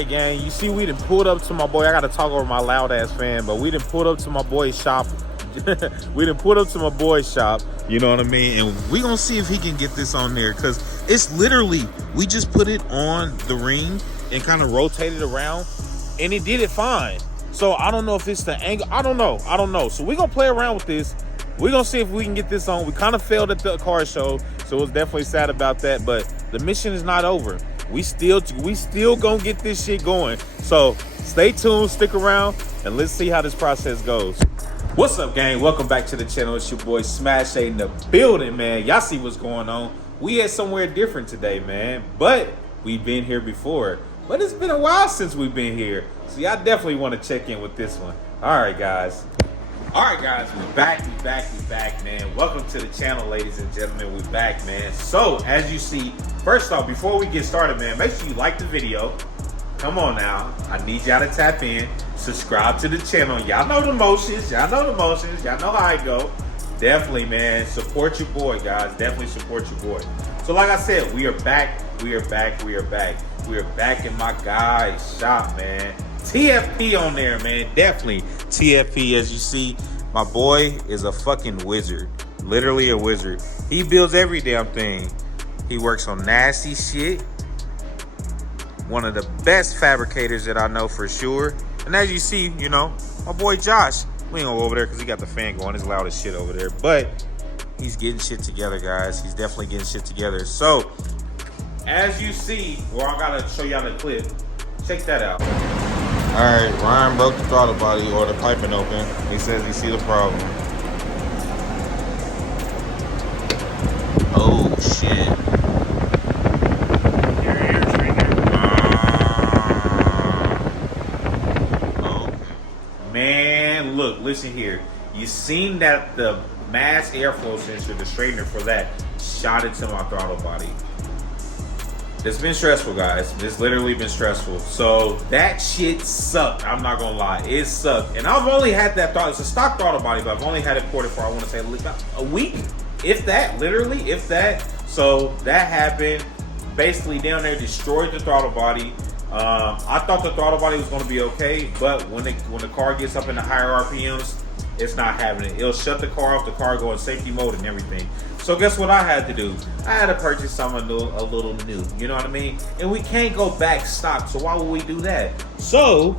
right, gang. You see, we done pulled up to my boy. I got to talk over my loud ass fan, but we done pulled up to my boy's shop. We done pulled up to my boy's shop. You know what I mean? And we gonna see if he can get this on there, because it's literally, we just put it on the ring and kind of rotated around, and it did it fine. So I don't know if it's the angle. I don't know. So we gonna play around with this. We're gonna see if we can get this on. We kind of failed at the car show, so it was definitely sad about that. But the mission is not over. We still gonna get this shit going. So stay tuned, stick around, and let's see how this process goes. What's up, gang? Welcome back to the channel. It's your boy Smash A in the building, man. Y'all see what's going on. We at somewhere different today, man. But we've been here before. But it's been a while since we've been here. So y'all definitely want to check in with this one. All right, guys, we back, man. Welcome to the channel, ladies and gentlemen. We back, man. So, as you see, first off, before we get started, man, make sure you like the video. Come on now. I need y'all to tap in. Subscribe to the channel. Y'all know the motions. Y'all know how I go. Definitely, man. Support your boy, guys. Definitely support your boy. So, like I said, we are back. We are back in my guy's shop, man. TFP on there, man. Definitely TFP. As you see, my boy is a fucking wizard. Literally a wizard. He builds every damn thing. He works on nasty shit. One of the best fabricators that I know for sure. And as you see, you know, my boy Josh, we ain't gonna go over there because he got the fan going. It's loud as shit over there. But he's getting shit together, guys. He's definitely getting shit together. So, as you see, well, I gotta show y'all the clip. Check that out. All right, Ryan broke the throttle body, or the piping open. He says he see the problem. Oh shit! Your air trainer. Okay. Man, look, listen here. You seen that the mass airflow sensor, the straightener for that, shot into my throttle body. It's been stressful, guys. It's literally been stressful. So that shit sucked. I'm not gonna lie, it sucked. And I've only had that throttle. It's a stock throttle body, but I've only had it ported for, I want to say, a week, if that. Literally, if that. So that happened. Basically, down there destroyed the throttle body. I thought the throttle body was gonna be okay, but when the car gets up in the higher RPMs, it's not having it. It'll shut the car off. The car go in safety mode and everything. So guess what I had to do? I had to purchase something a little new. You know what I mean? And we can't go back stock. So why would we do that? So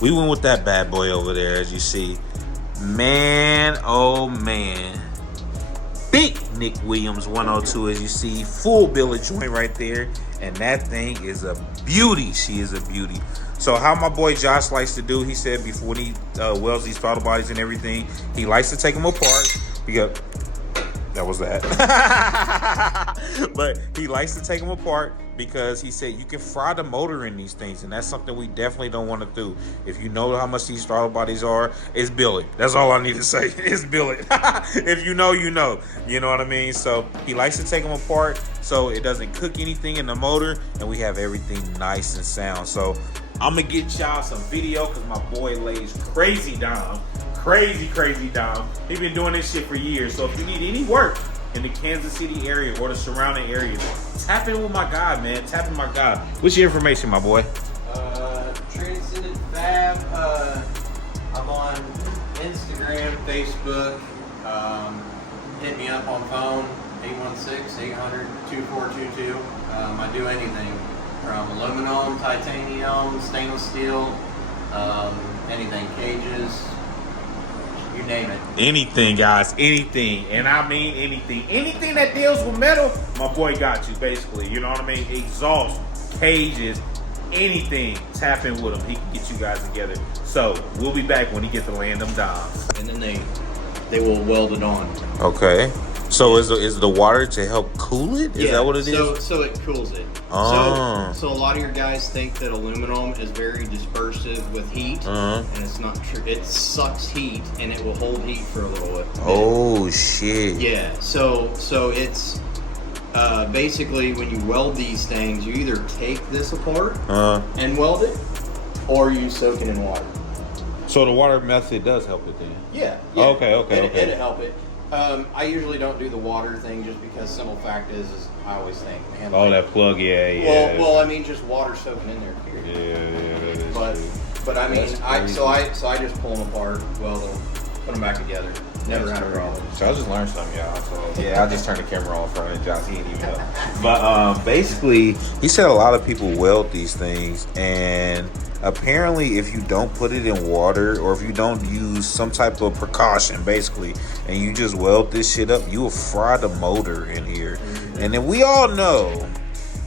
we went with that bad boy over there, as you see. Man, oh man. Big Nick Williams 102, as you see. Full billet joint right there. And that thing is a beauty. She is a beauty. So how my boy Josh likes to do, he said before he welds these throttle bodies and everything, he likes to take them apart. That was that. But he likes to take them apart because he said you can fry the motor in these things, and that's something we definitely don't want to do. If you know how much these throttle bodies are, it's billet. That's all I need to say. It's billet. If you know, you know. You know what I mean? So he likes to take them apart so it doesn't cook anything in the motor, and we have everything nice and sound. So I'm gonna get y'all some video because my boy lays crazy down. Crazy down. He been doing this shit for years. So if you need any work in the Kansas City area or the surrounding areas, tap in with my guy, man. Tap in my guy. What's your information, my boy? Transcendent Fab. I'm on Instagram, Facebook. Hit me up on phone, 816-800-2422. I do anything from aluminum, titanium, stainless steel, anything, cages. You name it. Anything, guys. Anything. And I mean anything. Anything that deals with metal, my boy got you, basically. You know what I mean? Exhaust, cages, anything. Tap in with him. He can get you guys together. So, we'll be back when he gets to land them dimes. And then they will weld it on. Okay. So is the water to help cool it? Is that what it is? So it cools it. Oh. So a lot of your guys think that aluminum is very dispersive with heat, and it's not true. It sucks heat and it will hold heat for a little bit. Oh shit. Yeah. So it's basically when you weld these things, you either take this apart and weld it, or you soak it in water. So the water method does help it then? Yeah. Okay. It'll help it. I usually don't do the water thing just because simple fact is I always think, man. Oh, like, that plug, yeah. Well, I mean, just water soaking in there. Period. Yeah, that is But true. but I mean, That's I crazy. just pull them apart, weld them, put them back together. Never had a problem. So I just learned something, y'all. So yeah, I just turned the camera on front of Josh. He didn't even know. But basically, he said a lot of people weld these things, and apparently, if you don't put it in water or if you don't use some type of precaution, basically, and you just weld this shit up, you will fry the motor in here. And then we all know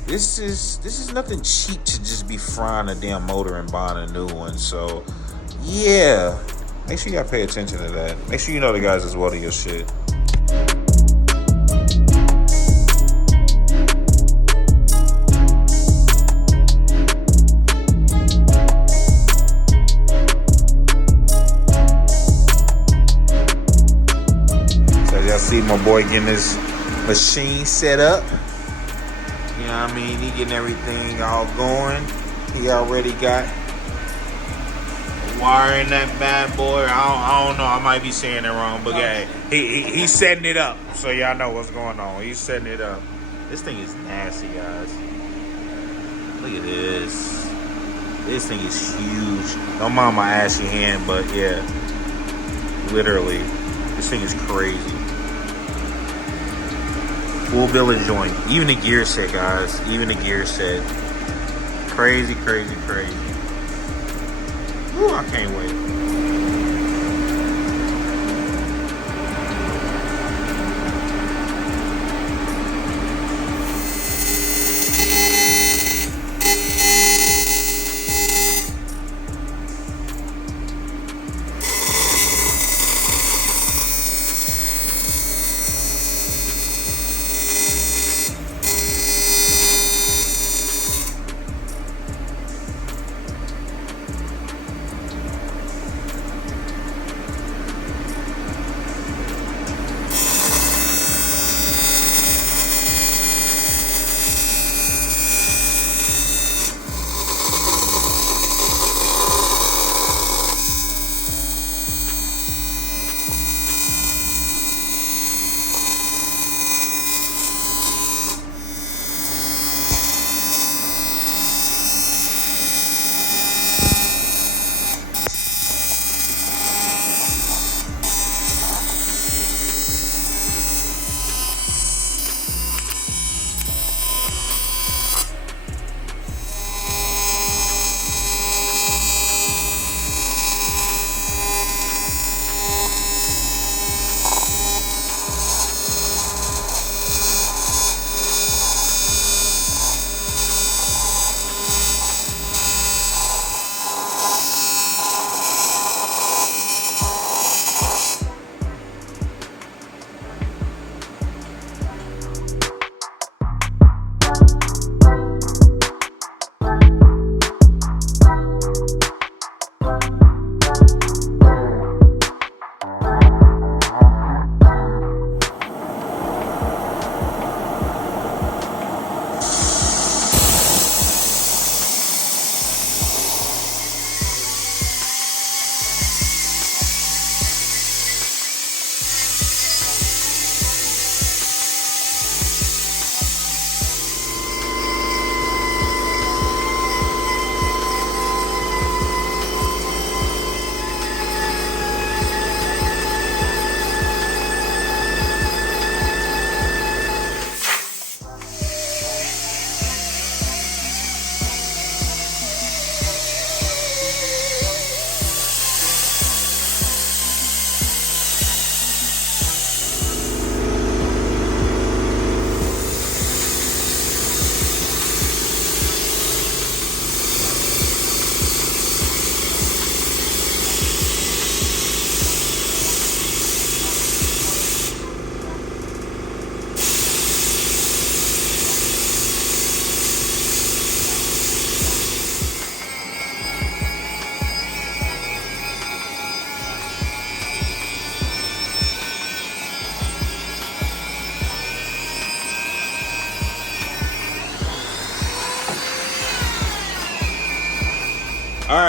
this is nothing cheap to just be frying a damn motor and buying a new one. So yeah. Make sure you gotta pay attention to that. Make sure you know the guys that's welding your shit. So y'all see my boy getting his machine set up. You know what I mean? He getting everything all going. He already got wiring that bad boy. I don't know. I might be saying it wrong, but yeah, he's setting it up. So y'all know what's going on. He's setting it up. This thing is nasty, guys. Look at this. This thing is huge. Don't mind my ashy hand, but yeah, literally, this thing is crazy. Full billet joint. Even the gear set, guys. Even the gear set. Crazy, crazy, crazy. Ooh, I can't wait.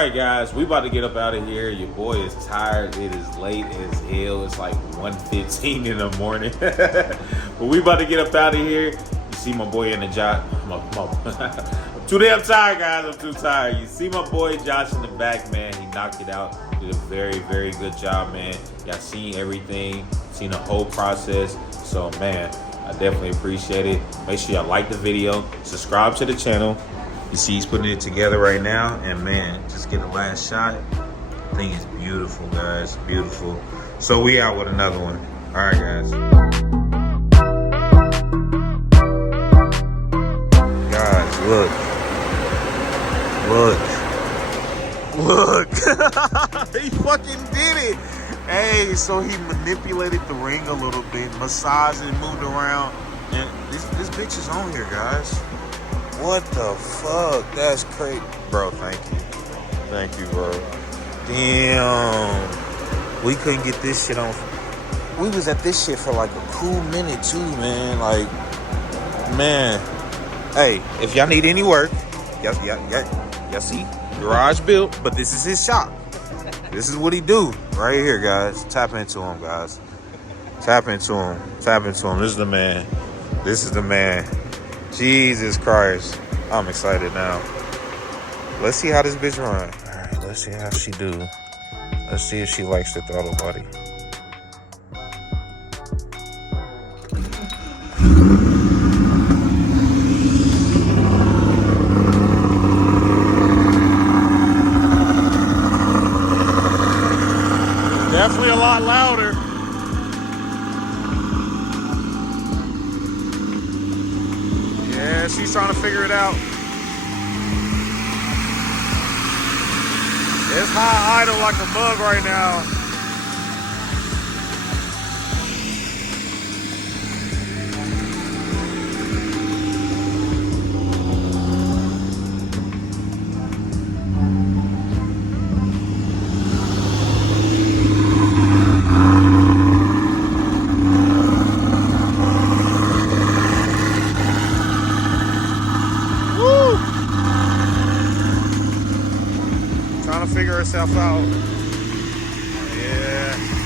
right, guys, we about to get up out of here. Your boy is tired. It is late as hell. It's like 1:15 in the morning. But we about to get up out of here. You see my boy in the job. I'm too damn tired, guys. I'm too tired. You see my boy Josh in the back, man. He knocked it out. Did a very, very good job, man. Y'all seen everything. Seen the whole process. So, man, I definitely appreciate it. Make sure y'all like the video. Subscribe to the channel. You see he's putting it together right now. And, man, just get the last shot. I think it's beautiful, guys. Beautiful. So, we out with another one. All right, guys. Guys, look. He fucking did it. Hey, so he manipulated the ring a little bit, massaged it, moved around, and this bitch is on here, guys. What the fuck? That's crazy, bro. Thank you, bro. Damn, we couldn't get this shit on. We was at this shit for like a cool minute too, man. Like, man. Hey, if y'all need any work, y'all see, garage built, but this is his shop. This is what he do right here, guys. Tap into him, guys. Tap into him. This is the man. Jesus Christ. I'm excited now. Let's see how this bitch run. All right, let's see how she do. Let's see if she likes the throttle body. Definitely a lot louder. Yeah, she's trying to figure it out. It's high idle like a mug right now. Trying to figure herself out. Yeah.